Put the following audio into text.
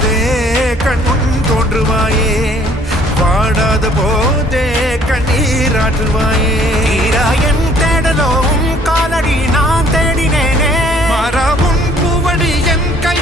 போதே கண்முன் தோன்றுவாயே, வாடாத போதே கண்ணீராற்றுவாயே. என் தேடலோ காலடி நான் தேடினேனே, மாறாவும் பூவடி என் கை